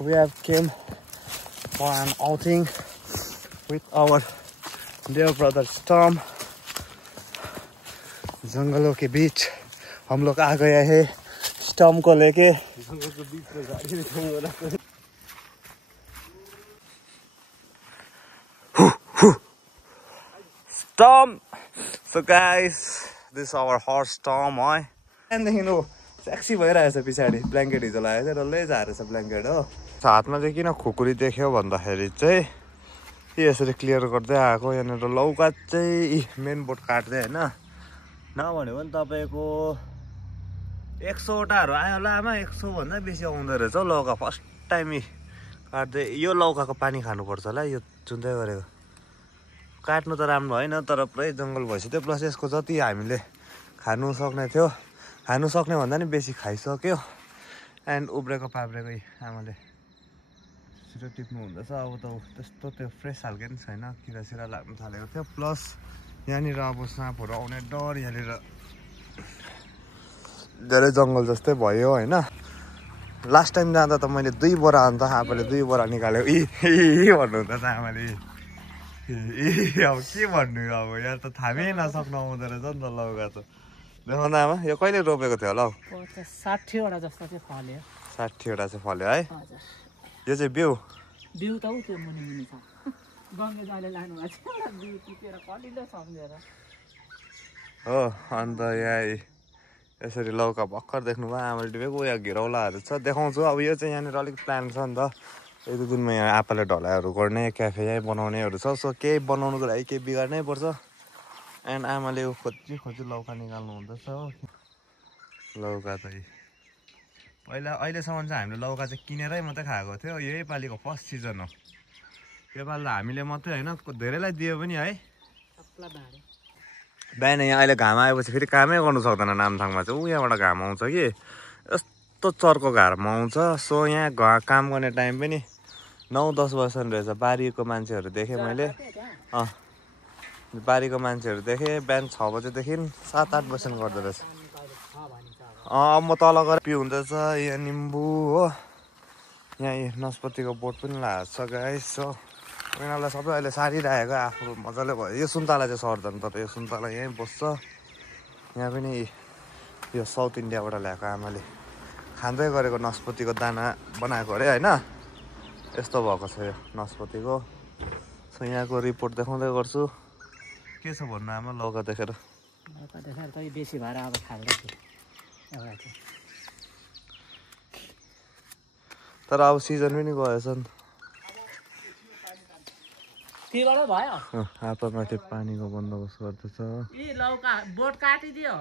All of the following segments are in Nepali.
we have came for an outing with our dear brother Storm. जंगलों के बीच हम लोग आ गए हैं स्टॉर्म को लेके। जंगल के बीच में गाड़ी में Storm. So guys, this is our horse Storm है। त्यहाँदेखि ऊ सेक्सी भइरहेछ पछाडि ब्ल्याङ्केट हिजो लगाएको थियो डल्लै झारेछ ब्ल्याङ्केट हो। हातमा चाहिँ किन खुकुरी देख्यो भन्दाखेरि चाहिँ यसरी क्लियर गर्दै आएको। यहाँनिर लौका चाहिँ मेन बोट काट्दै होइन नभनेको पनि तपाईँको 100वटाहरू आयो होला आमा। 100 भन्दा बेसी आउँदो रहेछ हौ लौका फर्स्ट टाइम काट्दै। यो लौकाको पानी खानुपर्छ होला यो चुन्दै गरेको। काट्नु त राम्रो होइन तर पुरै जङ्गल भइसक्यो। प्लस यसको जति हामीले खानु सक्ने थियो खानु सक्ने भन्दा नि बेसी खाइसक्यो। एन्ड उब्रेको पाब्रेको आमाले छिटो टिप्नु हुँदैछ। अब त त्यस्तो त्यो फ्रेस खालको नि छैन किरासिरा लाग्नु थालेको थियो। प्लस यहाँनिर अब साँपहरू आउने डर। यहाँनिर धेरै जङ्गल जस्तै भयो होइन। लास्ट टाइम जाँदा त मैले 2 बोरा अन्त आफूले 2 बोरा निकाल्यो। भन्नुहुँदैछ आमाले। अब के भन्नु अब यहाँ त थामै नसक्नु आउँदो रहेछ नि त लौका त। देखाउन आमा यो कहिले रोपेको थियो होला हौ? 60वटा जस्तो चाहिँ फल्यो। 60वटा चाहिँ फल्यो है। यो चाहिँ बिउ त उ त्यो मुनि मुनि छ। गङ्गेदाले लानु भएको छ बिउ टिपेर कलिलो सम्झेर हो। अन्त यहाँ यसरी लौका भर्खर देख्नुभयो आमाले टिपेको। यहाँ घिरौलाहरू छ देखाउँछु। अब यो चाहिँ यहाँनिर अलिक प्लान छ नि त। 1-2 दिनमा यहाँ आप्पाले ढलाइहरू गर्ने क्याफे यहीँ बनाउनेहरू छ। सो केही बनाउनुको लागि केही बिगार्नै पर्छ। एन्ड आमाले खोजी लौका निकाल्नु हुँदैछ हो। लौका चाहिँ अहिलेसम्म चाहिँ हामीले लौका चाहिँ किनेरै मात्रै खाएको थियो। यही पालिको फर्स्ट सिजन हो। यो पालि त हामीले मात्रै होइन धेरैलाई दियो पनि है। बिहान यहाँ अहिले घाम आएपछि फेरि कामै गर्नु सक्दैन नामथाङमा चाहिँ। यहाँबाट घाम आउँछ कि यस्तो चर्को घाम आउँछ। सो यहाँ काम गर्ने टाइम पनि 9-10 बज्छन् रहेछ। बारीको मान्छेहरू देखेँ मैले। बारीको मान्छेहरू देखेँ बिहान 6 बजेदेखि 7-8 बज्छन् गर्दो रहेछ। अब म तल गएर पिउ हुँदैछ। यहाँ निम्बु हो। यहाँ नस्पतिको बोट पनि लागेको छ गाइस हो। उनीहरूलाई सबै अहिले सारिरहेको आफू मजाले भयो। यो सुन्तला चाहिँ सर्दैन तर यो सुन्तला यहीँ बस्छ। यहाँ पनि यो साउथ इन्डियाबाट ल्याएको आमाले खाँदै गरेको नस्पतिको दाना बनाएको अरे होइन। यस्तो भएको छ यो नस्पतिको। सो यहाँको रिपोर्ट देखाउँदै गर्छु। के छ भन्नु आमा लौका देखेर? लौका देखेर त बेसी भएर अब खाल्दैछु एउटा थियो। तर अब सिजन पनि गएछ नि त। त्यहीबाट भयो। आप्पामाथि पानीको बन्दोबस्त गर्दैछ। लौका बोट काटिदियो।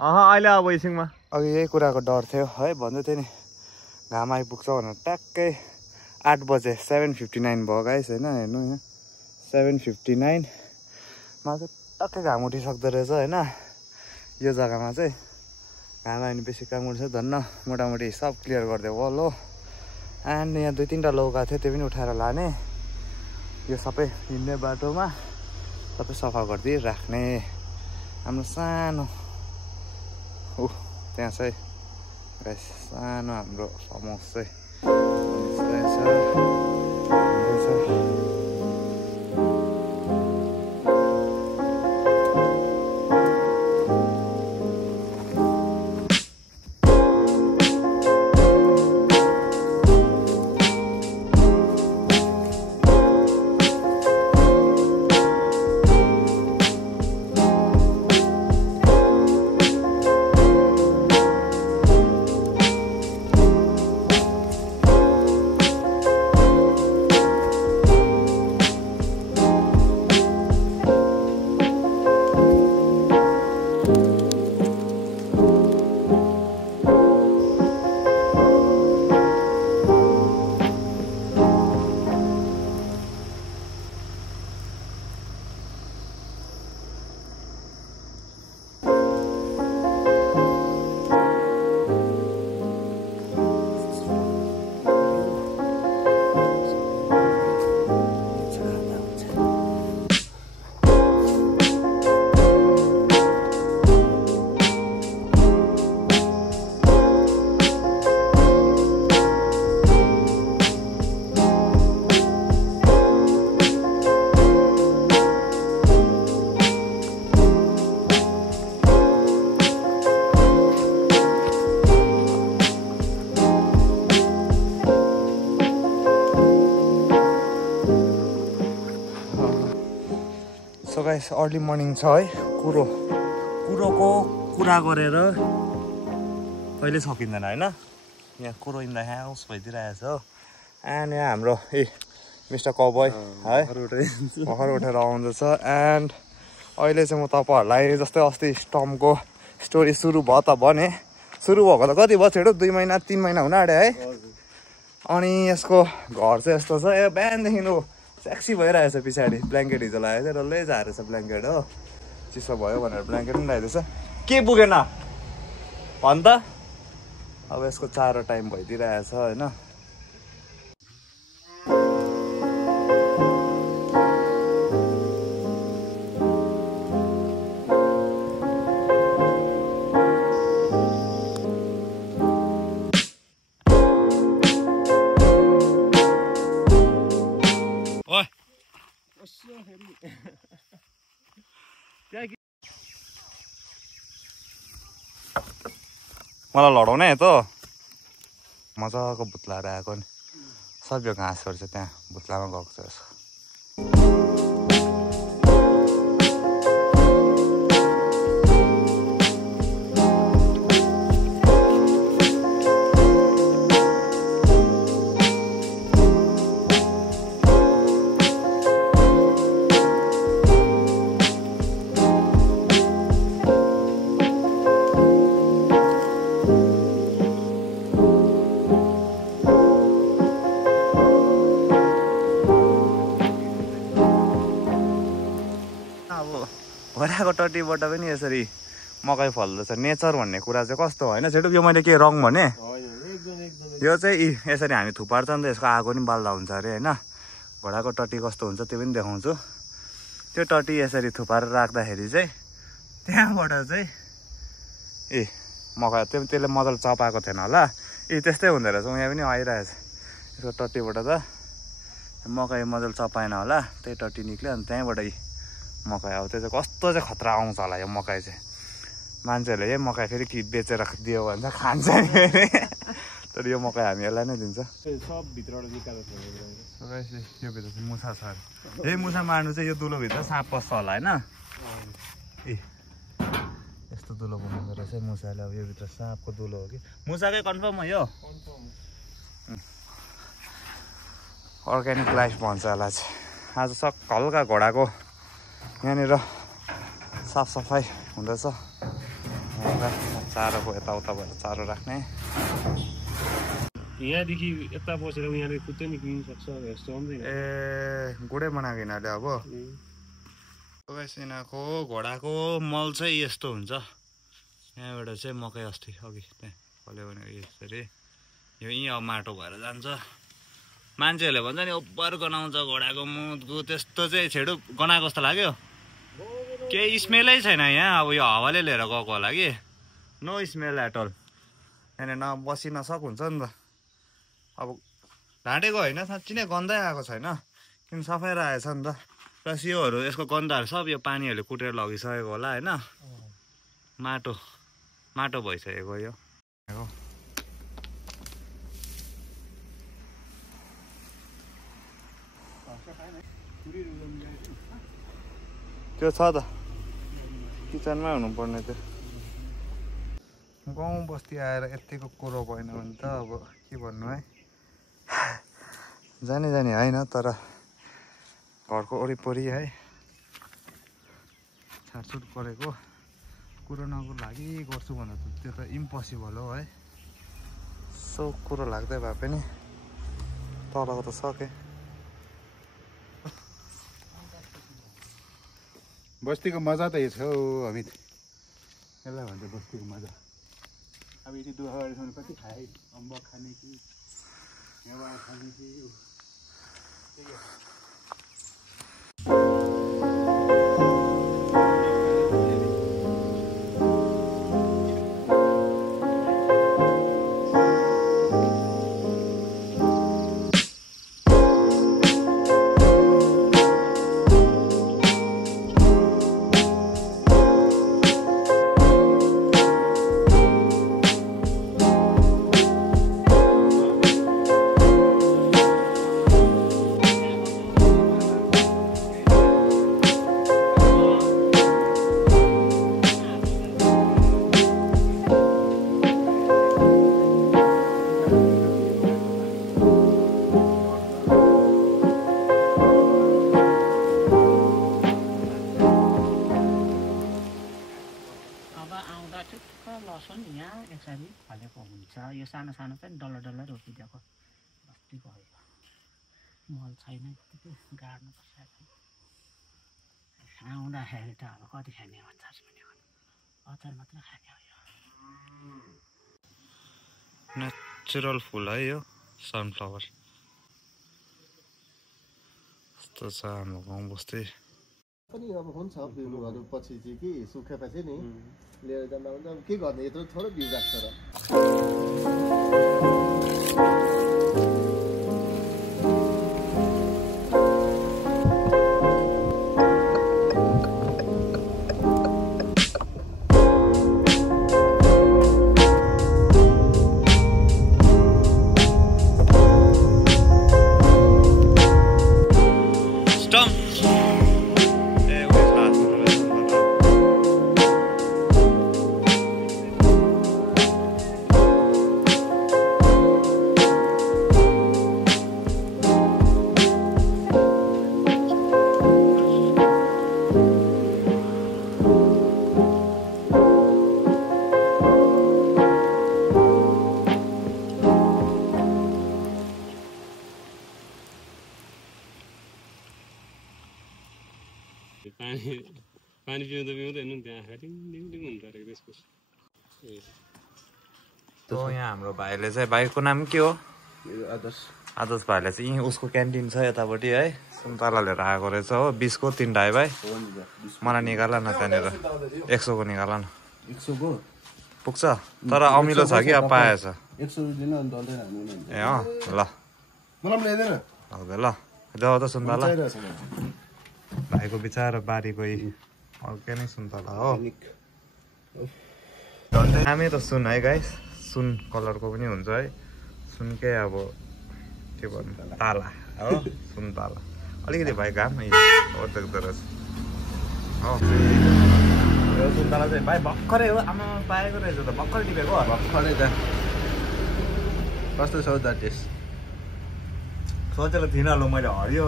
अहिले अब एकछिनमा अघि यही कुराको डर थियो है। भन्दै थियो नि घाम आइपुग्छ भनेर। ट्याक्कै 8 बजे 7:59 भयो गाइस होइन। हेर्नु यहाँ 7:59 मा चाहिँ टक्कै घाम उठिसक्दो रहेछ होइन। यो जग्गामा चाहिँ घाम आयो भने बेसी काम उठ्छ धन्न। मोटामोटी सब क्लियर गरिदियो वल हो। एन्ड यहाँ 2-3वटा लौका थियो त्यो पनि उठाएर लाने। यो सबै हिँड्ने बाटोमा सबै सफा गरिदिई राख्ने। हाम्रो सानो त्यहाँ चाहिँ गाइस सानो हाम्रो फार्म हाउस चाहिँ गाइस अर्ली मर्निङ छ है कुरोको कुरा गरेर कहिले सकिँदैन होइन यहाँ कुरो इन द हाउस भइदिइरहेको छ हो एन्ड यहाँ हाम्रो मिस्टर कबय है भर्खर उठेर आउँदैछ एन्ड अहिले चाहिँ म तपाईँहरूलाई जस्तै अस्ति स्टर्मको स्टोरी सुरु भयो त भने सुरु भएको त कति भयो छिटो 2 महिना 3 महिना हुन आँट्यो है अनि यसको घर चाहिँ यस्तो छ बिहानदेखि सेक्सी भइरहेछ पछाडि ब्ल्याङ्केट हिजो लगाएको थियो डल्लै झारेछ ब्ल्याङ्केट हो चिसो भयो भनेर ब्ल्याङ्केट पनि लगाइदिएछ के पुगेन भन् त अब यसको चारो टाइम भइदिइरहेछ होइन मलाई लडाउने त मजाको भुत्लाएर आएको नि सब यो घाँसहरू चाहिँ त्यहाँ भुत्लामा गएको छ यसो घोडाको टट्टीबाट पनि यसरी मकै फल्दछ नेचर भन्ने कुरा चाहिँ कस्तो होइन छिटो यो मैले के रङ भने यो चाहिँ यसरी हामी थुपार्छ नि त यसको आगो पनि बाल्दा हुन्छ अरे होइन घोडाको टट्टी कस्तो हुन्छ त्यो पनि देखाउँछु त्यो टट्टी यसरी थुपारेर राख्दाखेरि चाहिँ त्यहाँबाट चाहिँ मकै त्यसले मजाले चपाएको थिएन होला त्यस्तै हुँदो रहेछ यहाँ पनि आइरहेछ यसको टट्टीबाट त मकै मजाले चपाएन होला त्यही टट्टी निक्ल्यो अनि त्यहीँबाट मकै अब त्यो चाहिँ कस्तो चाहिँ खतरा आउँछ होला यो मकै चाहिँ मान्छेहरूले यही मकै फेरि कि बेचेर दियो भने चाहिँ खान्छ नि तर यो मकै हामी यसलाई नै दिन्छ सब भित्रबाट निकालेको यो भित्र चाहिँ मुसा छ यही मुसा मार्नु चाहिँ यो दुलोभित्र साँप पस्छ होला होइन यस्तो दुलो बनाउँदो रहेछ मुसाले अब यो भित्र साँपको दुलो हो कि मुसाकै कन्फर्म हो यो अर्ग्यानिक लाइफ भन्छ यसलाई चाहिँ आज हल्का घोडाको यहाँनिर साफसफाइ हुँदैछ चारोको यताउता भएर चारो राख्ने यहाँदेखि यता बसेर यहाँले कुद्दै निक्लिनु सक्छ यस्तो गुडै बनाएको यिनीहरूले अब यिनीहरूको घोडाको मल चाहिँ यस्तो हुन्छ यहाँबाट चाहिँ मकै अस्ति अघि त्यहाँ फल्यो भने यसरी यो यहीँ अब माटो भएर जान्छ मान्छेहरूले भन्छ नि ओभर गनाउँछ घोडाको मुतको त्यस्तो चाहिँ छेडो गनाएको जस्तो लाग्यो केही स्मेलै छैन यहाँ अब यो हावाले लिएर गएको होला कि नो स्मेल एट अल यहाँनिर बसी नसक हुन्छ नि त अब ढाँटेको होइन साँच्ची नै गन्दै आएको छैन किन सफाइ रहेछ नि त प्लस योहरू यसको गन्धाहरू सब यो पानीहरूले कुटेर लगिसकेको होला होइन माटो माटो भइसकेको यो त्यो छ त किचनमै हुनुपर्ने त्यो गाउँ बस्ती आएर यतिको कुरो भएन भने त अब के भन्नु है जाने होइन तर घरको वरिपरि है छाडछुट गरेको कुरोनको लागि गर्छु भने त त्यो त इम्पोसिबल हो है सो कुरो लाग्दै भए पनि तलको त सके बस्तीको मजा त यो छ हौ अमित यसलाई भन्छ बस्तीको मजा अब यति दुःख गरेसम्म कति खाए अम्बक खाने कि मेवा खाने कि यो सानो सानो चाहिँ डल्लो डल्लो रोपिदिएको अस्ति भयो मल छैन त्यति गाड्नुपर्छ आउँदाखेरि त अब कति खाने अचार पनि अचार मात्र खाने हो यो नेचुरल फुल है यो सनफ्लावर यस्तो छ हाम्रो गाउँ बस्ती पनि अब हुन्छ बिउहरू पछि चाहिँ कि सुकेपछि नि लिएर जाँदा हुन्छ अब के गर्ने यत्रो थोरै बिउ राख्छ र पानी पिउँदा पिउँदै हेर्नु त्यहाँ आँखा टिङ टिङ टिङ हुन्छ अरे त्यसपछि तो यहाँ हाम्रो भाइले चाहिँ भाइको नाम के हो आदर्श भाइले चाहिँ यहीँ उसको क्यान्टिन छ यतापट्टि है सुन्तला लिएर आएको रहेछ हो 20 को 3 ढाई भाइ मलाई निकाल न त्यहाँनिर 100 को निकाल न 100 को पुग्छ तर अमिलो छ कि अब पाएछ 100 दिन अन्त अन्त हाल्नु ए अँ ल मलाई पनि ल्याइदेन हौदा ल जाऊ त सुन्तला भाइको बिचार बारीको अर्ग्यानिक सुन्तला हो दामी त सुन है गाइस सुन कलरको पनि हुन्छ है सुनकै अब के भन्नु ताला हो सुन ताला अलिकति भाइ घाम देख्दो रहेछ हो यो सुन्तला चाहिँ भाइ भर्खरै हो आमा पाएको रहेछ त भर्खरै टिपेको भर्खरै त कस्तो छ द टेस्ट सोचेको थिइनँ ल मैले हरियो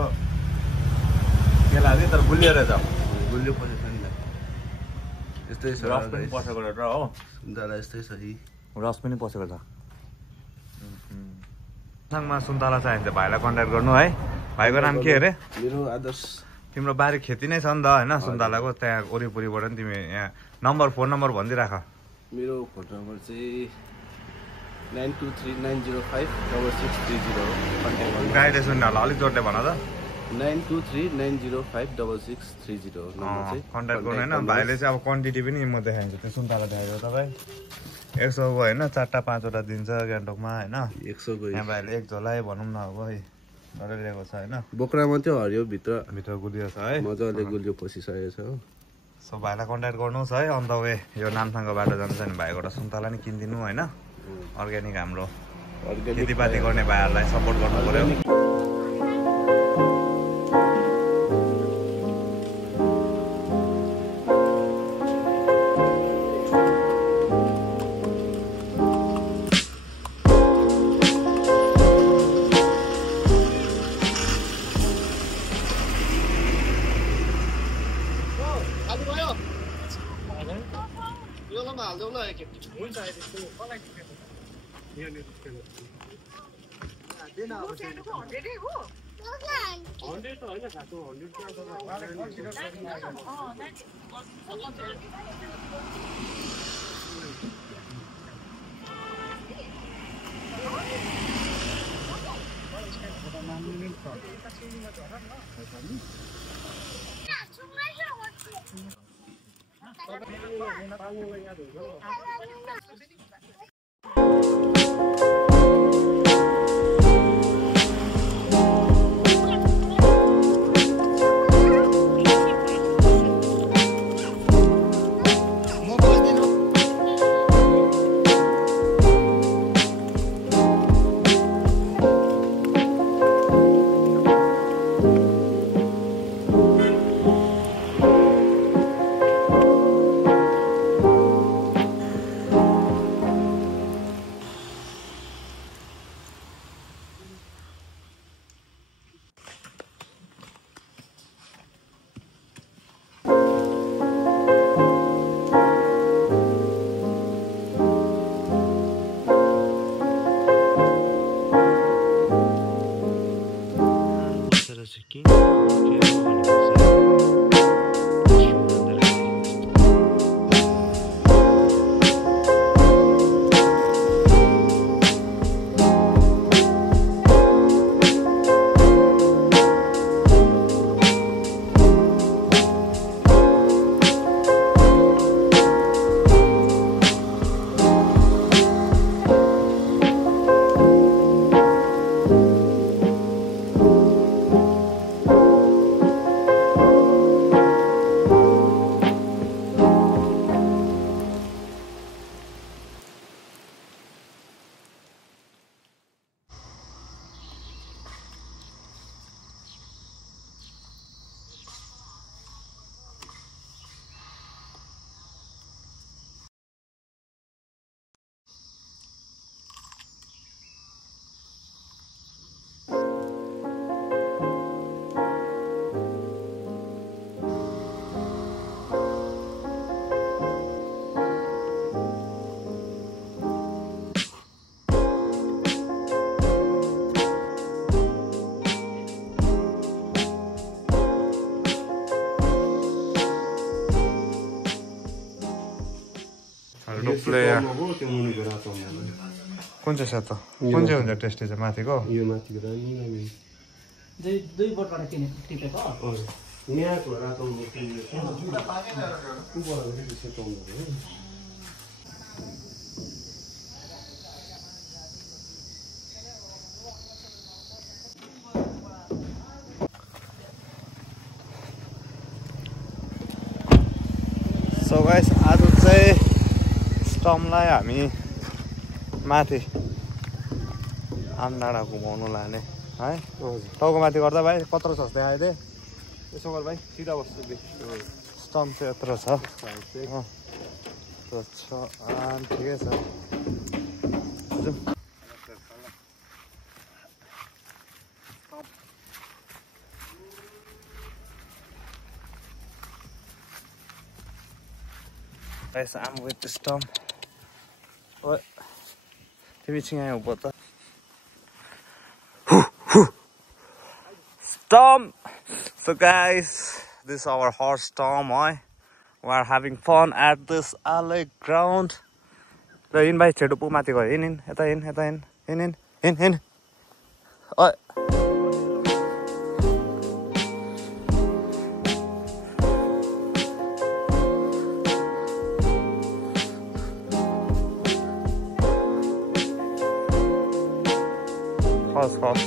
केला चाहिँ तर गुलियो रहेछ गुलियो पसेको छ नि त यस्तै छ रस पनि पसेको रहेछ हो सुन्तला यस्तै छ कि रस पनि पसेको छ सँगमा सुन्तला चाहियो भने भाइलाई कन्ट्याक्ट गर्नु है भाइको नाम के अरे मेरो आदर्श तिम्रो बारी खेती नै छ नि त होइन सुन्तलाको त्यहाँ वरिपरिबाट नि तिमी यहाँ फोन नम्बर भनिदिइराख मेरो फोन नम्बर चाहिँ 9239056630 हो कन्ट्याक्ट गर्नु गाईले सुन्ने होला अलिक जोडले भन त 9239056630 हो नम्बर चाहिँ कन्ट्याक्ट गर्नु होइन भाइले चाहिँ अब क्वान्टिटी पनि म देखाइदिन्छु त्यो सुन्तला देखाएको तपाईँ 100 को होइन 4टा 5वटा दिन्छ गान्तोकमा होइन 100 को यहाँ भाइले एक झोलाइ भनौँ न अब है गरिरहेको छ होइन बोक्रा मात्रै हरियो भित्र गुलियो छ है मजाले गुलियो पसिसकेको छ हो सो भाइलाई कन्ट्याक्ट गर्नुहोस् है अन्त वे यो नामसाङको बाटो जान्छ नि भाइबाट सुन्तला नि किनिदिनु होइन अर्ग्यानिक हाम्रो खेतीपाती गर्ने भाइहरूलाई सपोर्ट गर्नु पर्यो यसले हो त्यो मुनिको रातो कुन चाहिँ सेतो कुन चाहिँ हुन्छ टेस्टी चाहिँ माथिको यो माथिको रानी दुई बोटबाट टिपेको यहाँको रातो सेतो सो गाइस आज चाहिँ स्टमलाई हामी माथि आमडाँडा घुमाउनु लाने है टाउको माथि गर्दा भाइ कत्रो छ देखायो दे यसो गर भाइ सिधा बस्छु स्टम चाहिँ यत्रो छ ठिकै छ Guys, I'm with the storm. What? TV chingay upo to. Storm. So guys, this is our horse storm. We are having fun at this alley ground. The in by chedu pu mati go in. Eta in. Oi. Horse.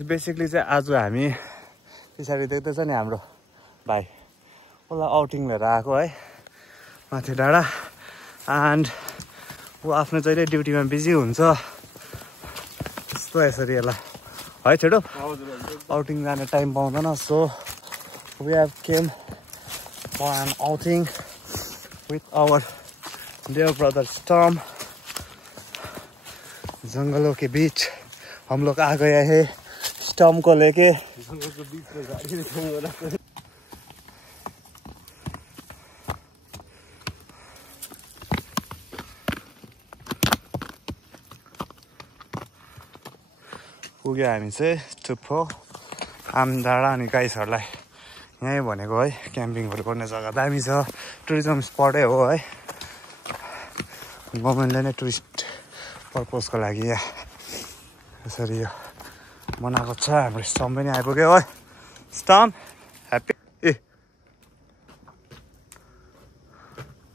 Basically चाहिँ आज हामी पछाडि देख्दैछ नि हाम्रो भाइ उसलाई आउटिङ लिएर आएको है माथि डाँडा एन्ड ऊ आफ्नो जहिले ड्युटीमा बिजी हुन्छ यस्तो यसरी यसलाई है छिटो आउटिङ जाने टाइम पाउँदैन so we have came for an outing with our dear brother स्टम जंगलों के बीच हम लोग आ गए हैं स्टम को लेके पुग्यो हामी चाहिँ थुप्रो आमडाँडा अनि गाइसहरूलाई यहीँ भनेको है क्याम्पिङहरू गर्ने जग्गा दामी छ टुरिज्म स्पटै हो है गभर्मेन्टले नै टुरिस्ट पर्पजको लागि यहाँ यसरी यो बनाएको छ हाम्रो स्टम पनि आइपुग्यो है स्टम ह्याप्पी ए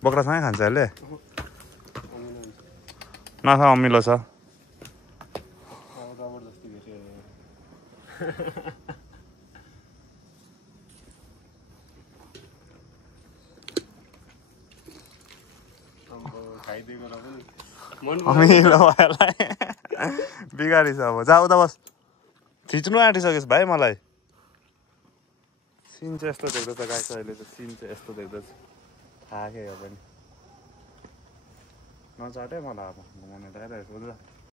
बोक्रासँगै खान्छ अहिले नखा अमिलो छ अमिलो भएलाई बिगारी छ अब जा उता बस थिच्नु आँटिसकेस् भाइ मलाई सिन चाहिँ यस्तो देख्दैछ गाइस अहिले चाहिँ सिन चाहिँ यस्तो देख्दैछ थाहा के हो पनि नचाटे मलाई अब घुमाउने त आइरहेको